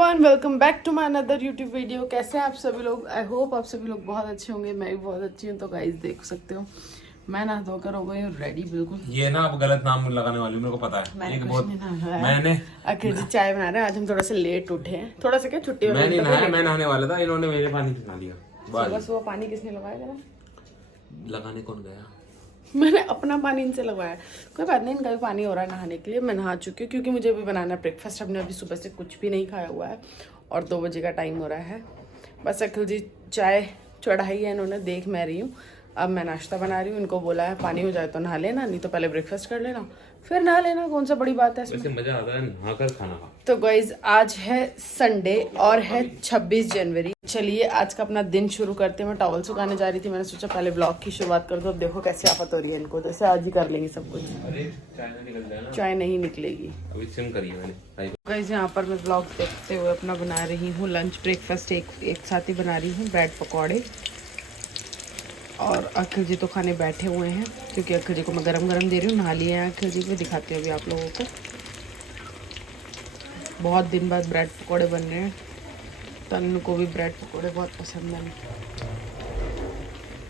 Everyone, welcome back to my another YouTube video. कैसे हैं आप सभी लोग? आई होप आप सभी लोग बहुत अच्छे होंगे। मैं भी बहुत अच्छी हूँ। तो गाइस देख सकते हो मैं नहा धोकर हो गई हूँ रेडी बिल्कुल। ये ना आप गलत नाम लगाने वाली हूँ, मेरे को पता है। मैंने एक कुछ बहुत नहीं नहाया। मैंने अखिल जी चाय बना रहे हैं। आज हम थोड़ा सा लेट उठे हैं। थोड़ा सा क्या, छुट्टी मैं नहीं नहाया, मैं लेट। नहाने वाला था, इन्होंने मेरे पानी पिला दिया। सुबह सुबह पानी किसने लगाया जरा? लगाने कौन गया? मैंने अपना पानी इनसे लगवाया। कोई बात नहीं, इनका भी पानी हो रहा है नहाने के लिए। मैं नहा चुकी हूँ क्योंकि मुझे भी बनाना है ब्रेकफास्ट। हमने अभी सुबह से कुछ भी नहीं खाया हुआ है और 2 बजे का टाइम हो रहा है। बस अखिल जी चाय चढ़ाई है इन्होंने, देख मैं रही हूँ। अब मैं नाश्ता बना रही हूँ। इनको बोला है पानी हो जाए तो नहा लेना, नहीं तो पहले ब्रेकफास्ट कर लेना फिर नहा लेना। कौन सा बड़ी बात है इसमें? वैसे मजा आता है नहाकर खाना का। तो गाइज आज है संडे और है 26 जनवरी। चलिए आज का अपना दिन शुरू करते हैं। मैं टॉवल सुखाने जा रही थी, मैंने सोचा पहले ब्लॉग की शुरुआत कर दो। अब देखो कैसे आफत हो रही है इनको, जैसे आज ही कर लेंगे सब कुछ। अरे चाय ना निकल जाए ना। चाय नहीं निकलेगी। अभी सिम करी है मैंने। गाइस यहाँ पर मैं ब्लॉग देखते हुए अपना बना रही हूँ लंच ब्रेकफास्ट। एक साथ ही बना रही हूँ ब्रेड पकौड़े। और अखिल जी तो खाने बैठे हुए हैं क्योंकि अखिल जी को मैं गरम गरम दे रही हूँ। नहा लिए हैं अखिल जी को, दिखाती हूँ अभी आप लोगों को। बहुत दिन बाद ब्रेड पकौड़े बन रहे हैं। तन्नू को भी ब्रेड पकौड़े बहुत पसंद है।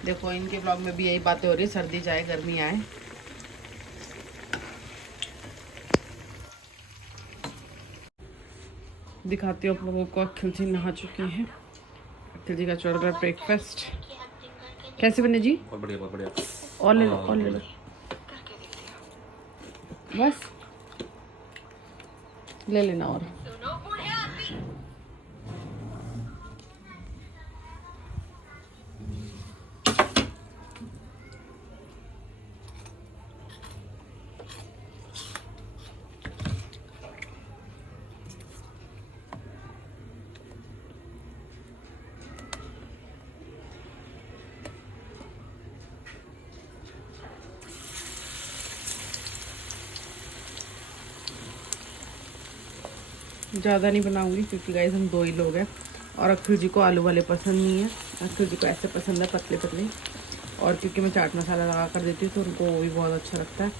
देखो इनके ब्लॉग में भी यही बातें हो रही है, सर्दी जाए गर्मी आए। दिखाती हूँ आप लोगों को। अखिल जी नहा चुके हैं। अखिल जी का चल रहा है ब्रेकफास्ट। कैसे बने जी? बहुत बढ़िया, बहुत बढ़िया। और ले लो, और ले लो बस, ले लेना और। ज़्यादा नहीं बनाऊंगी क्योंकि गाइस हम 2 ही लोग हैं और अखिल जी को आलू वाले पसंद नहीं है। अखिल जी को ऐसे पसंद है पतले पतले। और क्योंकि मैं चाट मसाला लगा कर देती हूँ तो उनको वो भी बहुत अच्छा लगता है।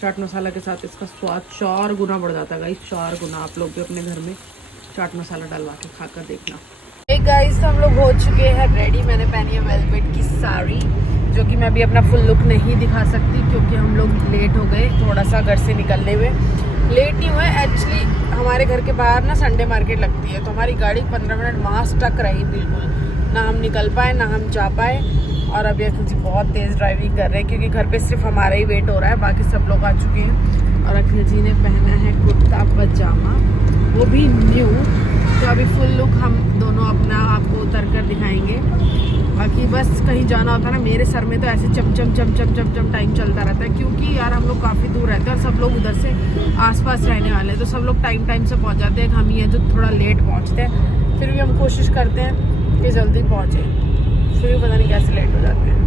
चाट मसाला के साथ इसका स्वाद 4 गुना बढ़ जाता है गाइस, 4 गुना। आप लोग भी अपने घर में चाट मसाला डलवा के खा कर देखना। एक गाइस हम लोग हो चुके हैं रेडी। मैंने पहनी है वेलवेट की साड़ी, जो कि मैं अभी अपना फुल लुक नहीं दिखा सकती क्योंकि हम लोग लेट हो गए थोड़ा सा घर से निकलने में। लेट नहीं हुआ एक्चुअली, हमारे घर के बाहर ना संडे मार्केट लगती है तो हमारी गाड़ी 15 मिनट वहाँ स्टक रही बिल्कुल। ना हम निकल पाए ना हम जा पाए। और अभी अखिल जी बहुत तेज़ ड्राइविंग कर रहे हैं क्योंकि घर पे सिर्फ हमारा ही वेट हो रहा है, बाकी सब लोग आ चुके हैं। और अखिल जी ने पहना है कुर्ता पजामा, वो भी न्यू। तो अभी फुल लुक हम दोनों अपना आपको उतर कर दिखाएंगे। बाकी बस कहीं जाना होता है ना, मेरे सर में तो ऐसे चम टाइम चलता रहता है क्योंकि यार हम लोग काफ़ी दूर रहते हैं और सब लोग उधर से आसपास रहने वाले हैं तो सब लोग टाइम से पहुंच जाते हैं। हम ही हैं जो थोड़ा लेट पहुंचते हैं, फिर भी हम कोशिश करते हैं कि जल्दी पहुंचे, फिर भी पता नहीं कैसे लेट हो जाते हैं।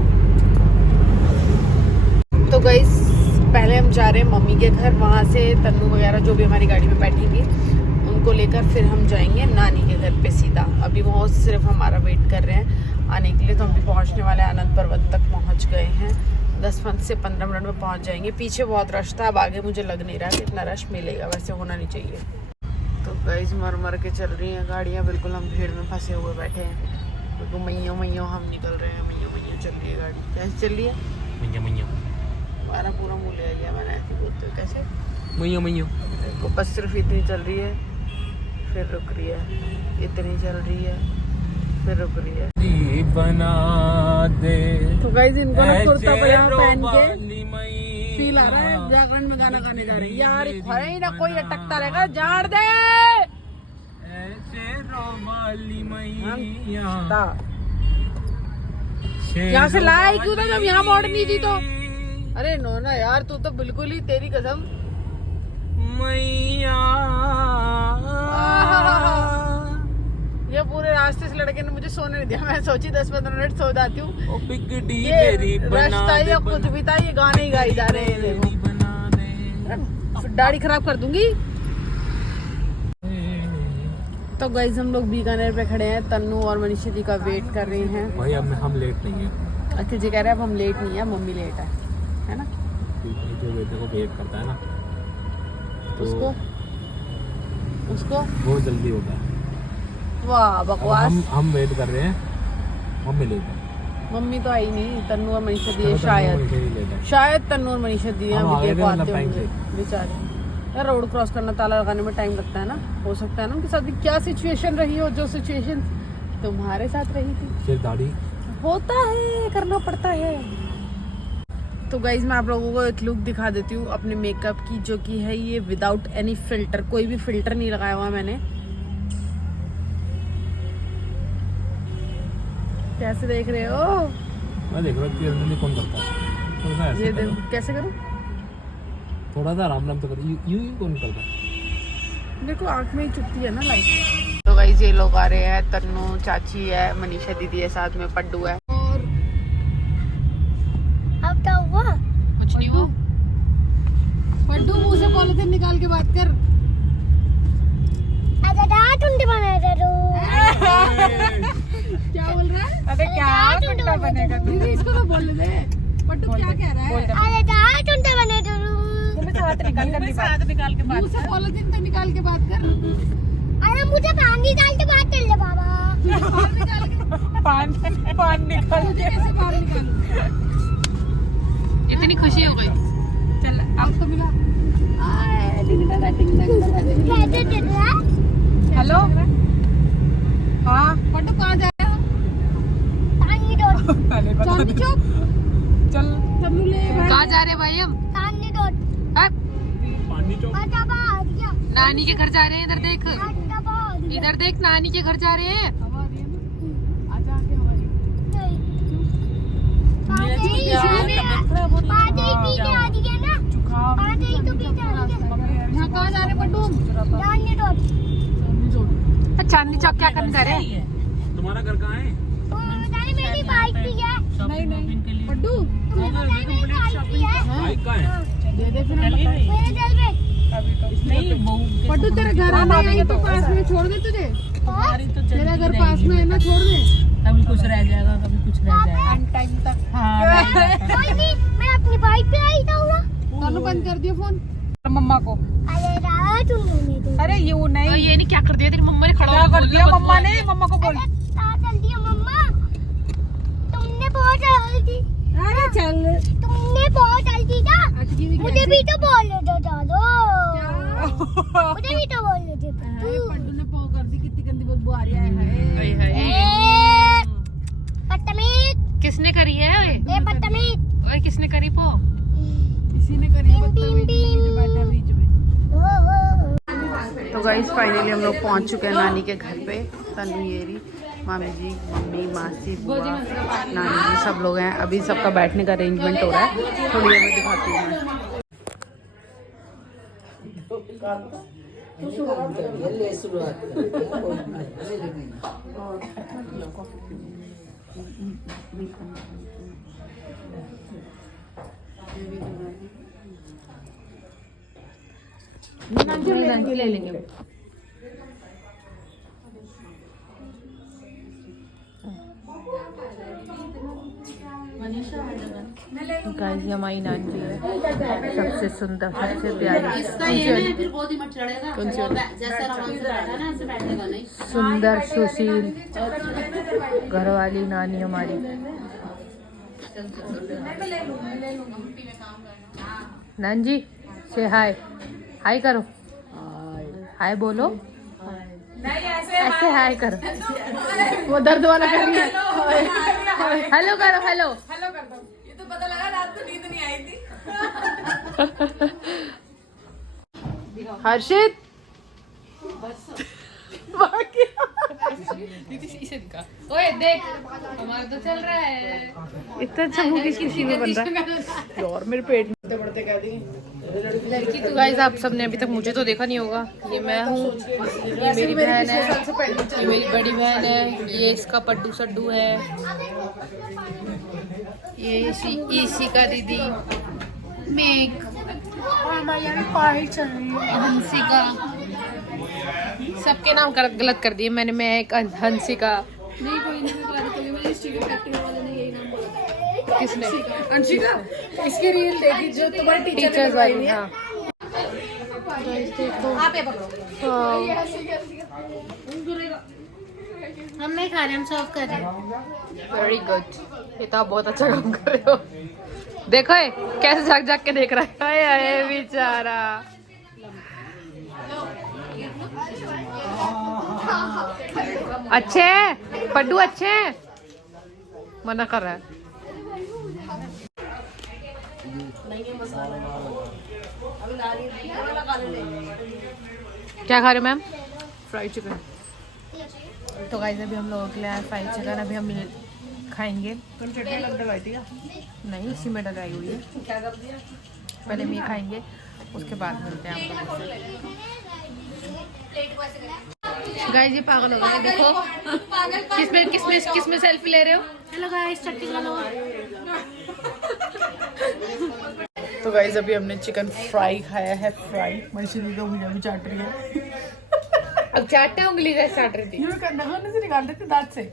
तो गाइस पहले हम जा रहे हैं मम्मी के घर, वहाँ से तन्नू वगैरह जो भी हमारी गाड़ी में बैठेंगे उनको लेकर फिर हम जाएंगे नानी के घर पे सीधा। अभी वो सिर्फ हमारा वेट कर रहे हैं आने के लिए। तो हम भी पहुंचने वाले हैं, आनंद पर्वत तक पहुंच गए हैं। 10 से 15 मिनट में पहुंच जाएंगे। पीछे बहुत रश था, अब आगे मुझे लग नहीं रहा कि इतना रश मिलेगा, वैसे होना नहीं चाहिए। तो गाइस मर के चल रही हैं गाड़ियाँ, बिल्कुल हम भीड़ में फंसे हुए बैठे हैं। बिल्कुल मैयों हम निकल रहे हैं, मैयों चल रही है गाड़ी। कैसे चल रही है? मैयों हमारा पूरा मुँह ले गया, मैंने ऐसे बोलते कैसे मैयों। देखो बस सिर्फ इतनी चल रही है फिर रुक रही है, इतनी चल रही है फिर रुक रही है। बना दे तो गाइस इनको ना कुर्ता पजामा पहन के फील आ रहा है जागरण में गाना गाने जा रही है। यार ही ना कोई अटकता रहेगा, जान दे यहाँ से लाए क्यों था जब यहाँ मोड़नी थी तो। अरे नो ना यार, तू तो बिल्कुल ही, तेरी कसम मैया। ये पूरे रास्ते से लड़के ने मुझे सोने नहीं दिया। मैं सोची 10-15 मिनट सो जाती हूँ। ये रास्ता या कुछ भी था, ये गाने ही गाई जा रहे हैं। देखो दाढ़ी खराब कर दूंगी। तो गाइस हम लोग बीकानेर पे खड़े हैं, तन्नू और मनीषा जी का वेट कर रहे हैं। भाई अब हम लेट नहीं है। अखिल जी कह रहे हैं अब हम लेट नहीं है, मम्मी लेट है ना। जो बेटे को वेट करता है ना तो उसको बहुत जल्दी होता है। वाह अब बकवास। हम वेट कर रहे हैं, मम्मी लेते हैं। मम्मी तो आई नहीं, तन्नू और मनीषा दी है चलो, शायद। तन्नू वैसे ही लेते हैं। शायद तन्नू और मनीषा दी है, हम आ अभी गए देखो थे आते मतलब टाइम होंगे से। बेचारे। यार रोड क्रॉस करना, ताला लगाने में टाइम लगता है ना, हो सकता है ना उनके साथ भी क्या सिचुएशन रही हो, जो सिचुएशन तुम्हारे साथ रही थी। फिर दाढ़ी होता है, करना पड़ता है। तो गाइज मैं आप लोगों को एक लुक दिखा देती हूँ अपने मेकअप की, जो कि है ये विदाउट एनी फिल्टर, कोई भी फिल्टर नहीं लगाया हुआ मैंने। कैसे देख रहे हो? मैं देख रहा हूँ जनरली कौन करता है। थोड़ा सा ऐसे ये करो, देखो कैसे करूँ, थोड़ा सा आराम तो करो। यू कौन करता है? मेरे को आँख में ही चुभती है ना लाइट। तो गाइज ये लोग आ रहे हैं, तन्नू चाची है, मनीषा दीदी है, साथ में पड्डू है। अब क्या हुआ? कुछ नहीं हुआ। पड्डू मुंह से पॉलिथीन निकाल के बात कर। अरे टुंडी बनेगा तू। क्या बोल रहा है? अरे क्या टुंडी बनेगा तू? दीदी इसको तो बोलने दे। पड्डू क्या कह रहा है? अरे टुंडी बनेगा तू। हाथ निकाल के बात, मुंह से पॉलिथीन तो निकाल के बात कर। अरे मुझे पानी डाल के बात कर ले बाबा। पान निकाल के कैसे बाहर निकाल? इतनी खुशी हो गई। चल अब तो मिला। कैसे चल रहा है? हेलो हाँ पड्डू कहाँ जा रहा है? चांदनी रोड। चांदनी चौक। चल तन्नू ले कहाँ जा रहे भाई हम? चांदनी रोड। पानी चौक। अच्छा बाहर गया। नानी के घर जा रहे हैं, इधर देख, अच्छा बाहर गया। इधर देख, नानी के घर जा रहे हैं। चांदनी चौक क्या करने जा रहे हैं? तुम्हारा घर कहाँ है? मेरी बाइक भी है। नहीं पड्डू मेरी बाइक भी है। बाइक कहाँ है? दे दे फिर हम मेरे दिल में। पड्डू तेरे घर आना है तो पास में छोड़ दे तुझे, तेरा घर पास में है ना, छोड़ दे। कभी कुछ रह जाएगा, कभी कुछ रह जाएगा। टाइम तक कोई नहीं, मैं अपनी बाइक पे आई था। दोनों बंद कर दिया फोन मम्मा को। अरे रात तुमने तो। अरे यू नहीं, ये नहीं क्या कर दिया तेरी मम्मा ने, खड़ा क्या कर दिया मम्मा ने? मम्मा को बोल। अरे चल दिया मम्मा। तुमने बहुत जल्दी। अरे चल, तुमने बहुत जल्दी था। अटकी हुई मुझे भी तो बोलने दो चलो। मुझे भी तो बोलने दो। पड्डू ने पौ कर दी, कितनी गंदी बदबू आ रही है। ए, बदतमीज। किसने करी है? ये बदतमीज। और किसने करी पौ? इसी ने करी है, बदतमीजी जो बैठा बीच में। तो गाइस फाइनली हम लोग पहुंच चुके हैं नानी के घर पे। तन्नू येरी, मामी जी, मम्मी, मासी, बुआ, नानी जी, सब लोग हैं। अभी सबका बैठने का अरेंजमेंट हो रहा है, थोड़ी देर में दिखाती हूँ मैं। ले लेंगे। गाइस ये हमारी नानी जी है, सबसे सुंदर, सबसे प्यारी, सुंदर, सुशील घरवाली नानी हमारी। नानी जी से हाय, हाय करो, हाय बोलो, ऐसे हाय करो। वो दर्द वाला कर रही है। हेलो करो, हेलो। ये तो पता लगा रात को नींद नहीं आई थी। हर्षित ओए देख, हमारा तो चल रहा है। इतना अच्छा मुंह किसी में बन रहा है और मेरे पेट में बढ़ते कह दी लड़की। तो गाइस आप सबने अभी तक मुझे तो देखा नहीं होगा। ये मैं हूँ, ये मेरी बहन है, ये मेरी बड़ी बहन है, ये इसका पड्डू सड्डू है, ये इसी का दीदी मेघ, हंसिका। सबके नाम गलत कर दिए मैंने। मैं एक हंसिका। नहीं कोई नहीं, यही नाम बोला। किसने? अंशिका। इसकी रील देखी जो तुम्हारे टीचर्स वाली। हाँ हम नहीं खा रहे, हम सर्व कर रहे हैं। वेरी गुड, ये तो आप बहुत अच्छा काम कर रहे हो। देखो ये कैसे झाक झाक के देख रहा है। हाय हाय बेचारा। अच्छे हैं पड्डू, अच्छे हैं। मना कर रहा है। क्या खा रहे हो मैम? Fried chicken. तो गाइस अभी हम लोगों के लिए फ्राइड चिकन अभी हम खाएंगे। तुम चटनी लग डलाई थी क्या? नहीं, इसी में डलाई हुई है। पहले हम ये खाएंगे, उसके बाद मिलते हैं आपको। गाइस ये पागल हो गए, देखो किसमें सेल्फी ले रहे हो। हेलो गाइस, चटनी खा लो। तो गाइस अभी हमने चिकन फ्राई खाया है। फ्राई मशीन तो मुझे भी चाट रही है। अब चाटना उंगली का चाट रही थी। ये नखों से निकाल रहे थे दांत से।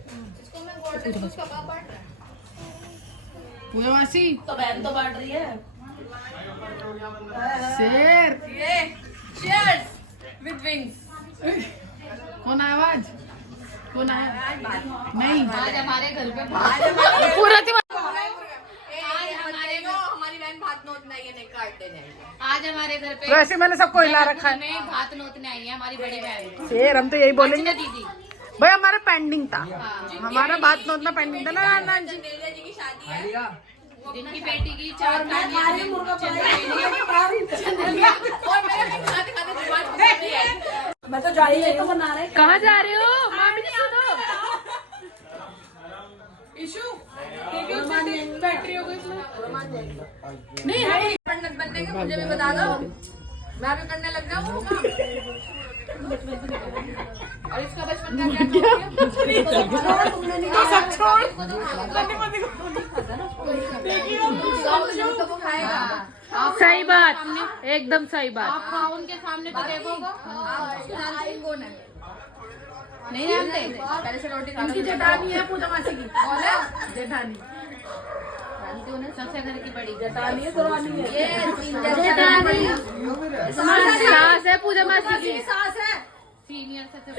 पूजा मासी तो बहन तो बांट रही है। शेर विद विंग्स। कौन आया आज? कौन आया? नहीं, आज हमारे घर पे पूरा हमारी बहन भात नोतने आई है, नहीं काटते नहीं। आज हमारे घर पे वैसे मैंने सबको हिला रखा है। में भात नोतने आई है हमारी बड़ी बहन शेर हम तो यही बोलेंगे दीदी। भाई, हमारा पेंडिंग था। हमारा बात नोतना पेंडिंग था ना ना जी। नीलजा जी की शादी है। जिनकी बेटी की 4 और मेरे खाते खाते जुबान नहीं आई। मैं तो जा ही रही हूँ, बना रहे। कहाँ जा रहे हो? मामी जी सुनो। बैटरी हो गई इसमें। नहीं है पंडित बनने के, मुझे भी बता दो, मैं भी करने लग जाऊँ। और इसका बचपन का क्या तो वो खाएगा। सही बात, एकदम सही बात। आप खाओ उनके सामने तो देखो। कौन है? नहीं जानते, पहले से रोटी खा लो। जेठानी है पूजा मासी की। कौन है? जेठानी सबसे घर की बड़ी जेठानी है, पुरानी है। ये सास है पूजा मासी की। सास है। सीनियर सबसे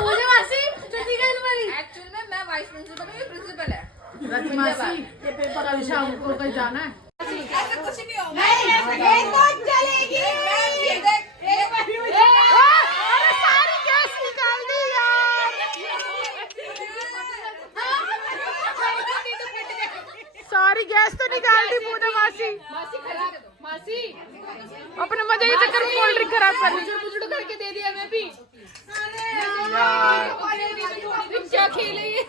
पूजा मासी एक्चुअल में मैं वाइस प्रिंसिपल हूँ, ये प्रिंसिपल है। रति मासी ये पेपर का विषय हमको कहीं जाना है। ऐसा कुछ नहीं होगा। ये तो चलेगी। ये देख, सारी गैस निकाल दी यार। सारी गैस तो निकाल दी पूजा मासी। मासी अपने मजे के चक्कर में कोल्ड ड्रिंक खराब कर दी। बुजुर्ग करके दे दिया मैं भी। तुम क्या खेले ये?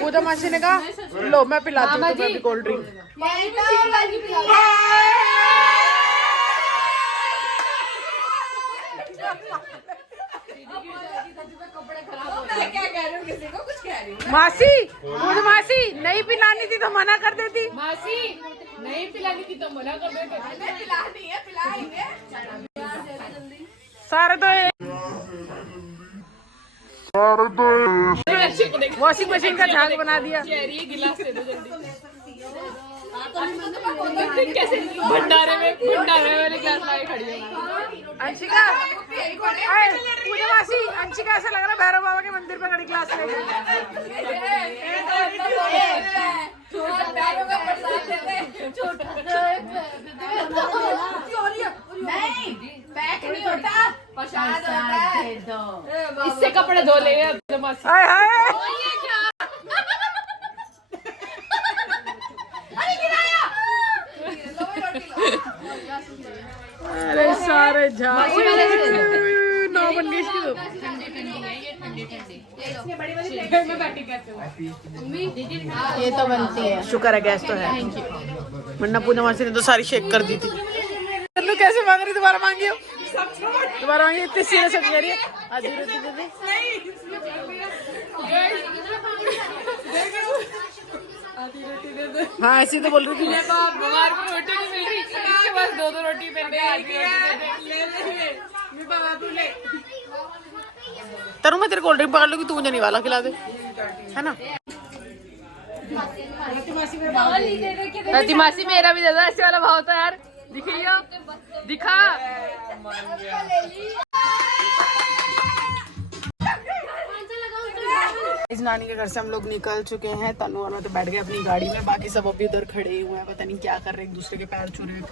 पूजा मासी ने कहा लो मैं पिलाती हूँ तुम्हें भी कोल्ड ड्रिंक। मैं क्या कह रही हूँ, किसी को कुछ कह रही हूँ। मासी पूजा मासी नहीं पिलानी थी तो मना कर देती। मासी नहीं पिलानी थी तो मना कर देते। हमें पिलानी है, पिलाएंगे। सारे तो वॉशिंग मशीन का झाग बना दिया। गिलास दे दो जल्दी। कैसे भंडारे में वाले गिलास लाए खड़ी है। अंशिका पूजा मासी, अंशिका ऐसा लग रहा है भैरव बाबा के मंदिर पे खड़ी क्लास में। नहीं, पैक नहीं होता, प्रसाद होता है। इससे कपड़े धो ले मासी। हाय हाय अरे सारे झाग 9 बन गई इसकी तो। ये तो बनती है। शुक्र है गैस तो है, वरना पूजा मासी ने तो सारी शेक कर दी थी। चलो कैसे मांग रही, दोबारा मांगी हो? दोबारा मांगी, इतनी सीरियस हो जा रही है। आधी रोटी दे दे। हाँ ऐसी तो बोल रही थी। बार को रोटी नहीं मिल रही, इसके पास 2 रोटी मिल गई। तरू मैं तेरे कोल्ड ड्रिंक पकड़ लूंगी, तू मुझे नहीं वाला खिला दे, है ना? रति मासी मेरा भी दे दो, ऐसे वाला भाव था यार। दिखियो दिखा। इस नानी के घर से हम लोग निकल चुके हैं। तनु और मैं तो बैठ गए अपनी गाड़ी में, बाकी सब अभी उधर खड़े हुए हैं, पता नहीं क्या कर रहे हैं, एक दूसरे के पैर छू रहे हैं।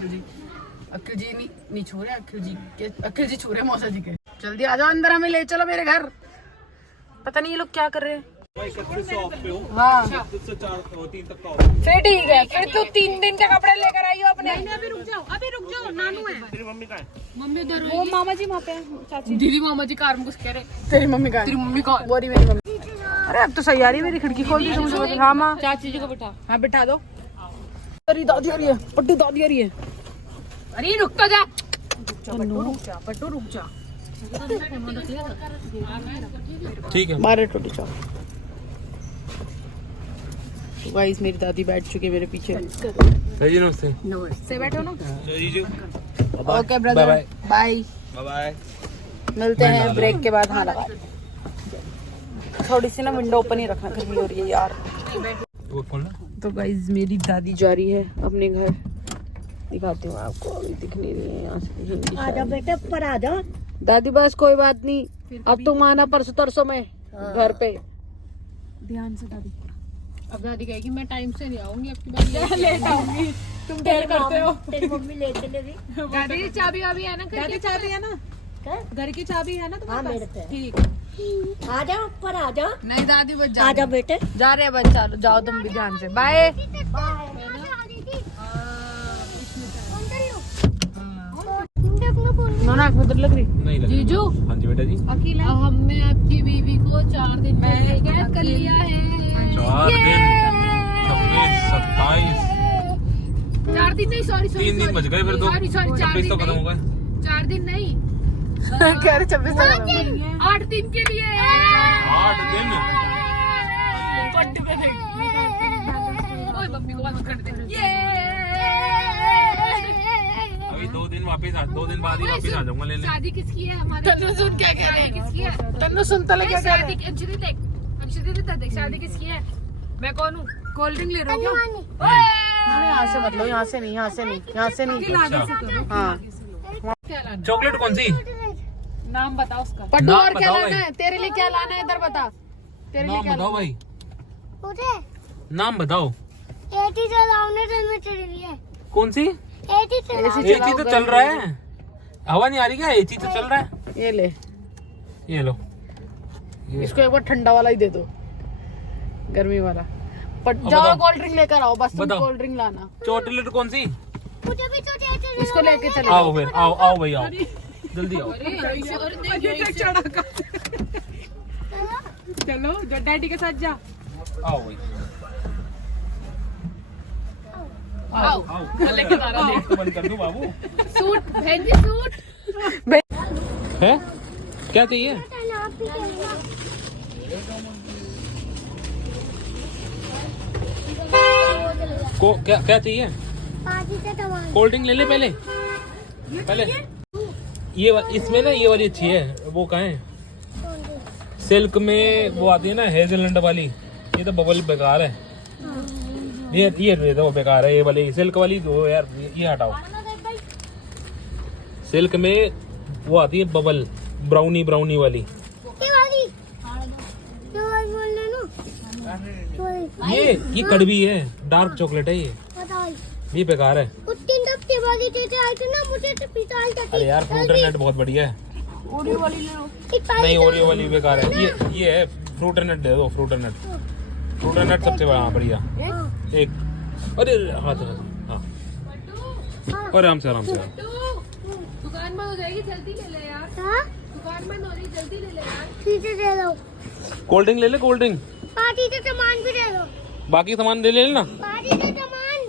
अक्खू जी नहीं छू रहे, अक्खू जी छू रहे मौसा जी के। जल्दी आ जाओ अंदर, हमें ले चलो मेरे घर। पता नहीं ये लोग क्या कर रहे हैं। हाँ फिर ठीक है, फिर तो 3 दिन के कपड़े लेकर आई हो अपने। अभी रुक जाओ, नानू है। तेरी मम्मी कहाँ है? मम्मी उधर, वो मामा जी वहाँ पे चाची। दीदी मामा जी कार में कुछ कह रहे। तेरी मम्मी कहाँ? तेरी मम्मी कहाँ? बोरी मेरी मम्मी। अरे अब तो सही आ रही है, मेरी खिड़की खोल दी तुमने। हाँ माँ, चाची जी को बिठा। हाँ बिठा दो। अरे दादी आ रही है, पट्टू दादी आ रही है। अरे रुक तो जा। पट्टू रुक जा। ठीक है। मारे टोटी चाप। गाइस मेरी दादी बैठ चुकी है मेरे पीछे। नमस्ते। से बैठो ना। Okay brother, bye bye. मिलते हैं ब्रेक के बाद। हाँ लगा थोड़ी सी ना विंडो ओपन ही रखना, गर्मी हो रही है यार। वो खोलना। तो गाइस मेरी दादी जा रही है अपने घर, दिखाती हूँ आपको। अभी दिख नहीं रही है यहाँ से। आजा बेटा पर आजा। दादी बस कोई बात नहीं, अब तुम आना परसों तरसों में घर पे। ध्यान से दादी। अब दादी कहेगी मैं टाइम से नहीं आऊंगी, आपकी बात लेट आऊंगी, तुम देर करते हो। तेरी मम्मी ले चलेगी। दादी चाबी वाबी है ना? दादी चाबी है ना, घर की चाबी है ना हाँ तुम्हारे मेरे पास? पे। ठीक। आजा पर आजा। नहीं दादी बस जा, आजा बेटे। जा रहे हैं बस। चलो जाओ तुम भी ध्यान से। बाय। नोना आँख में उधर लग रही। नहीं लगा। जीजू। हाँ जी बेटा जी। अकेला हमने आपकी बीवी को 4 दिन पहले कैद कर लिया है। 4 दिन 26 27 4 दिन नहीं, सॉरी 3 दिन बच गए फिर तो। 26 तो खत्म हो गए। 4 दिन नहीं, कह रहे 26 तक। 8 दिन के लिए। 8 दिन। ओए मम्मी को बंद कर दे। अभी 2 दिन वापस 2 दिन बाद ही वापस आ जाऊंगा लेने। शादी किसकी है हमारे? तन्नू सुन क्या कह रहे हैं? किसकी है? तन्नू सुन तो क्या कह रहे हैं? अंशुदी देख, अंशुदी देख, शादी किसकी है? मैं कौन हूँ? कोल्ड ड्रिंक ले रहे हो क्या? नहीं, यहाँ से मतलब, यहाँ से नहीं, यहाँ से नहीं, यहाँ से नहीं। अच्छा। हाँ चॉकलेट कौन सी? नाम बताओ उसका। पट्टू नाम और क्या बताओ लाना भाई। है तेरे लिए? क्या लाना है इधर बता। तेरे लिए नाम क्या बताओ भाई, उठे नाम बताओ। एटी चलाओने तो मैं तेरे लिए। कौन सी? एटी चलाओ। एक ही तो चल रहा है, हवा नहीं आ रही क्या? एक ही तो चल रहा है। ये ले, ये लो। इसको एक बार ठंडा वाला ही दे दो, गर्मी वाला। अब जाओ बताओ। कोल्ड ड्रिंक लेकर आओ, बस तुम बताओ। कोल्ड ड्रिंक लाना। चॉकलेट कौन सी? मुझे भी तो एटी इसको लेके चले आओ फिर, आओ आओ भाई आओ, जल्दी आओ। चलो जो डैडी के साथ जा। आओ भाई आओ आओ। लेके आ रहा देख तो बंद कर दो बाबू। सूट बहन जी, सूट। है क्या चाहिए? को क्या क्या चाहिए? कोल्ड ड्रिंक ले ले पहले। पहले इसमें ना ये वाली अच्छी है। वो कहाँ है? सिल्क में वो आती है ना हेजलनट वाली। ये तो बबल बेकार है। ये तो बेकार है। ये वाली सिल्क वाली दो यार, ये हटाओ। सिल्क में वो आती है बबल, ब्राउनी ब्राउनी वाली। ये कड़वी है, डार्क चॉकलेट है ये बेकार है। अरे यार फ्रूट नट बहुत बढ़िया है। ओरियो वाली ले लो। नहीं ओरियो वाली बेकार है। ये है फ्रूट नट दे दो। फ्रूट नट सबसे बढ़िया। एक अरे हाथ हाँ, और आराम से दुकान बंद हो जाएगी, जल्दी ले ले यार। दुकान बंद हो रही, जल्दी ले ले यार। ठीक है दे दो। कोल्ड ड्रिंक ले ले। कोल्ड ड्रिंक पार्टी का सामान भी दे दो। बाकी सामान दे ले लेना। पार्टी का सामान,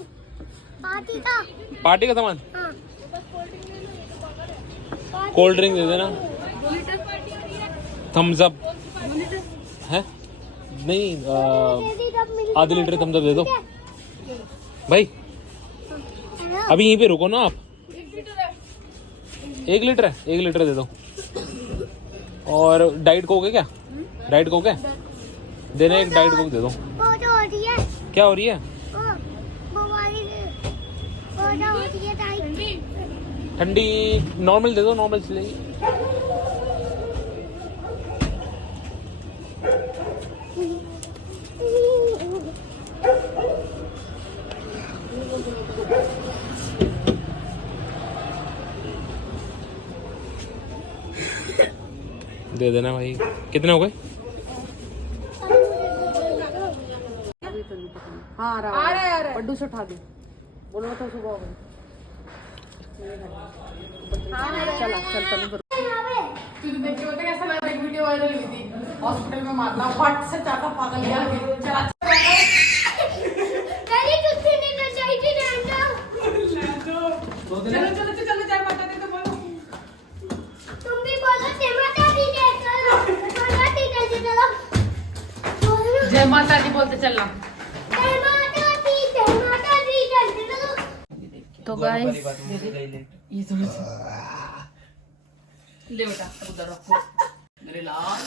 पार्टी का सामान। हाँ। कोल्ड ड्रिंक दे देना। थम्स अप है? नहीं आधे लीटर थम्स अप दे दो भाई। अभी यहीं पे रुको ना आप। 1 लीटर है, 1 लीटर दे दो। और डाइट कोक है क्या? डाइट कोक है देना, एक डाइट कोक दे दो। वो तो हो रही है। क्या हो रही है? वो वाली ज़्यादा होती है टाइट। ठंडी नॉर्मल दे दो, नॉर्मल चलेगी। दे देना भाई। कितने हो गए? हाँ आ रहा है पड्डू से उठा दे, बोलो तो सुबह हो गई। चल तनु करो। तुझे देख के पता कैसा लग रहा है? वीडियो वायरल हुई थी हॉस्पिटल में, मारना फट से चाटा पागल गया। चला पहले कुछ नहीं कर चाहिए जानना। चलो चलो चलो चाय माता दे तो बोलो। तुम भी बोलो जय माता दी जय चलो। माता दी जय चलो। बोलो जय माता दी बोलते चलना। जय माता दी जय चलो। तो गाइस ये समझ ले बेटा उधर रखो मेरे लाल।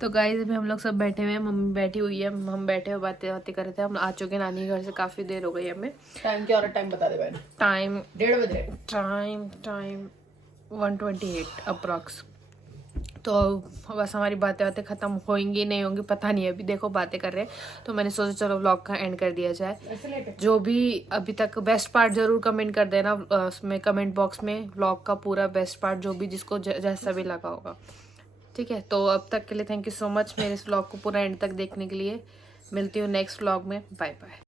तो गाइस अभी हम लोग सब बैठे हुए हैं, मम्मी बैठी हुई है, हम बैठे हुए बातें बातें कर रहे थे। हम आ चुके हैं नानी घर से, काफ़ी देर हो गई हमें। टाइम क्या हो रहा है? टाइम बता दे बहन। टाइम 1:30 बज रहे। Time 1:28 approx. तो बस हमारी बातें बातें ख़त्म होंगी नहीं होंगी पता नहीं है, अभी देखो बातें कर रहे हैं। तो मैंने सोचा चलो व्लॉग का एंड कर दिया जाए। जो भी अभी तक बेस्ट पार्ट ज़रूर कमेंट कर देना उसमें, कमेंट बॉक्स में व्लॉग का पूरा बेस्ट पार्ट जो भी जिसको जैसा भी लगा होगा। ठीक है, तो अब तक के लिए थैंक यू सो मच मेरे इस व्लॉग को पूरा एंड तक देखने के लिए। मिलती हूँ नेक्स्ट व्लॉग में, बाय बाय।